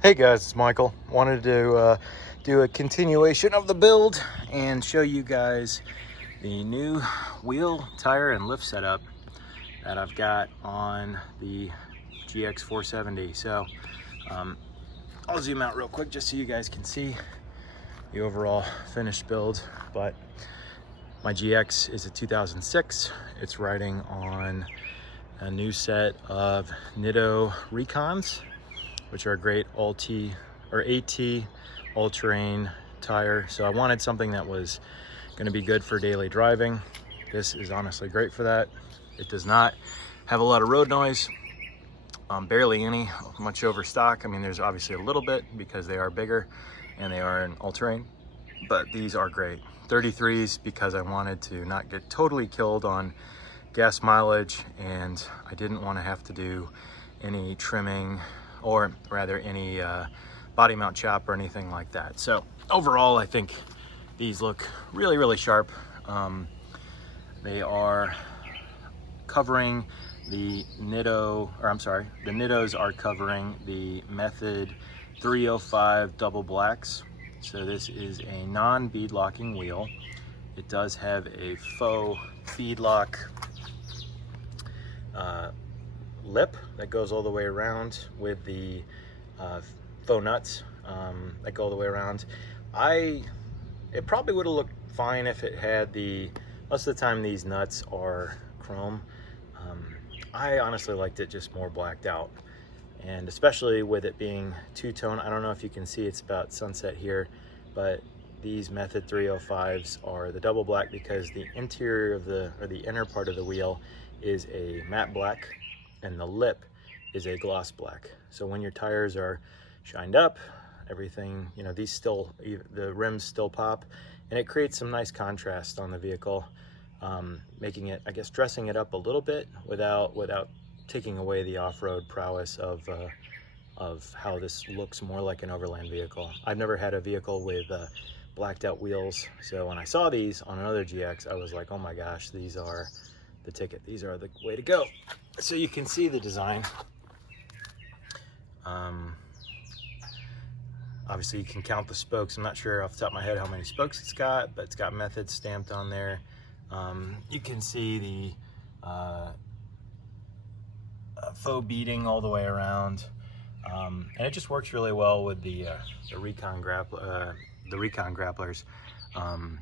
Hey guys, it's Michael. Wanted to do a continuation of the build and show you guys the new wheel, tire, and lift setup that I've got on the GX470. So I'll zoom out real quick just so you guys can see the overall finished build. But my GX is a 2006. It's riding on a new set of Nitto Recons, which are a great all-T or AT all-terrain tire. So I wanted something that was going to be good for daily driving. This is honestly great for that. It does not have a lot of road noise, barely any, much over stock. I mean, there's obviously a little bit because they are bigger and they are an all-terrain, but these are great. 33s because I wanted to not get totally killed on gas mileage, and I didn't want to have to do any trimming, or rather any body mount chop or anything like that. So overall, I think these look really, really sharp. They are covering the Nitto, or I'm sorry, the Nittos are covering the Method 305 double blacks. So this is a non-bead locking wheel. It does have a faux bead lock lip that goes all the way around with the faux nuts that go all the way around. It probably would have looked fine if it had most of the time these nuts are chrome. I honestly liked it just more blacked out, and especially with it being two-tone. I don't know if you can see, it's about sunset here, but these Method 305s are the double black because the interior of the inner part of the wheel is a matte black and the lip is a gloss black. So when your tires are shined up, everything, you know, the rims still pop, and it creates some nice contrast on the vehicle, making it, I guess, dressing it up a little bit without taking away the off-road prowess of how this looks more like an overland vehicle. I've never had a vehicle with blacked out wheels, so when I saw these on another GX, I was like, oh my gosh, these are the ticket. These are the way to go. So you can see the design. Obviously you can count the spokes. I'm not sure off the top of my head how many spokes it's got, but it's got Method stamped on there. You can see the faux beading all the way around, and it just works really well with the Recon grapplers. And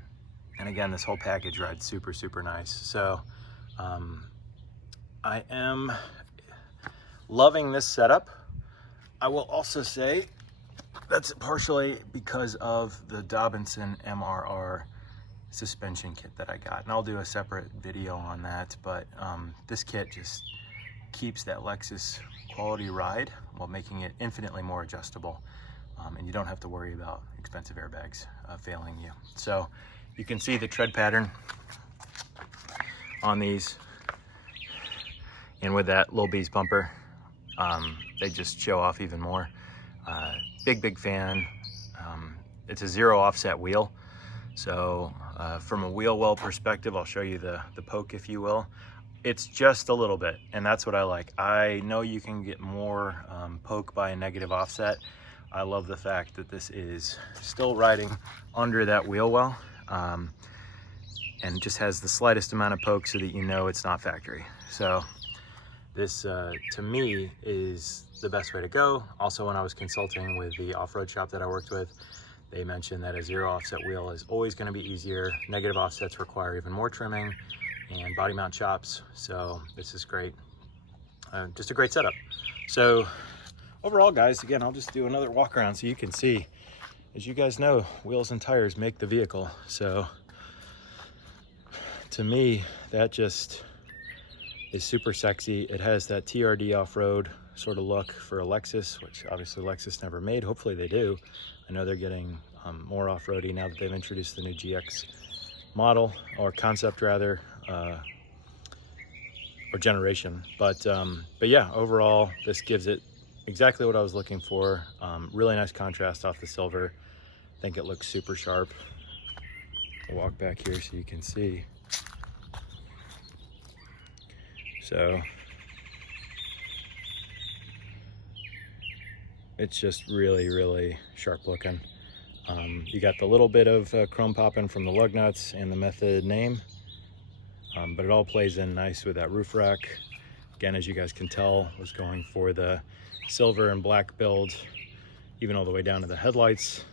again, this whole package rides super, super nice. So I am loving this setup. I will also say that's partially because of the Dobinson MRR suspension kit that I got, and I'll do a separate video on that. But this kit just keeps that Lexus quality ride while making it infinitely more adjustable, and you don't have to worry about expensive airbags failing you. So you can see the tread pattern on these, and with that Lil B's bumper, they just show off even more. Big fan. It's a zero offset wheel, so from a wheel well perspective, I'll show you the poke, if you will. It's just a little bit, and that's what I like. I know you can get more poke by a negative offset. I love the fact that this is still riding under that wheel well, and just has the slightest amount of poke so that you know it's not factory. So this, to me, is the best way to go. Also, when I was consulting with the off-road shop that I worked with, they mentioned that a zero offset wheel is always going to be easier. Negative offsets require even more trimming and body mount chops. So this is great. Just a great setup. So overall, guys, again, I'll just do another walk around so you can see. As you guys know, wheels and tires make the vehicle. So to me, that just is super sexy. It has that TRD off-road sort of look for a Lexus, which obviously Lexus never made. Hopefully they do. I know they're getting more off-roady now that they've introduced the new GX model, or concept rather, or generation. But yeah, overall, this gives it exactly what I was looking for. Really nice contrast off the silver. I think it looks super sharp. I'll walk back here so you can see. So it's just really, really sharp looking. You got the little bit of chrome popping from the lug nuts and the Method name, but it all plays in nice with that roof rack. Again, as you guys can tell, I was going for the silver and black build, even all the way down to the headlights.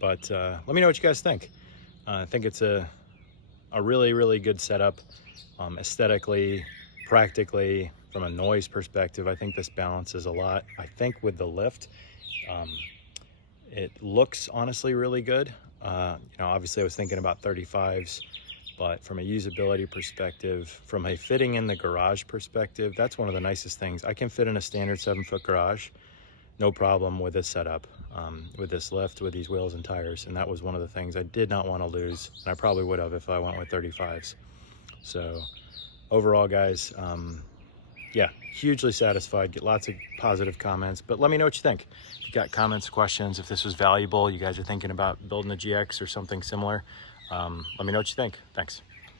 But let me know what you guys think. I think it's a really, really good setup. Aesthetically, practically, from a noise perspective, I think this balances a lot. I think with the lift, it looks honestly really good. You know, obviously I was thinking about 35s, but from a usability perspective, from a fitting in the garage perspective, that's one of the nicest things. I can fit in a standard 7-foot garage, no problem with this setup, with this lift, with these wheels and tires. And that was one of the things I did not want to lose, and I probably would have if I went with 35s. So overall, guys, yeah, hugely satisfied. Get lots of positive comments, but let me know what you think. If you got comments, questions, if this was valuable, you guys are thinking about building a GX or something similar, let me know what you think. Thanks.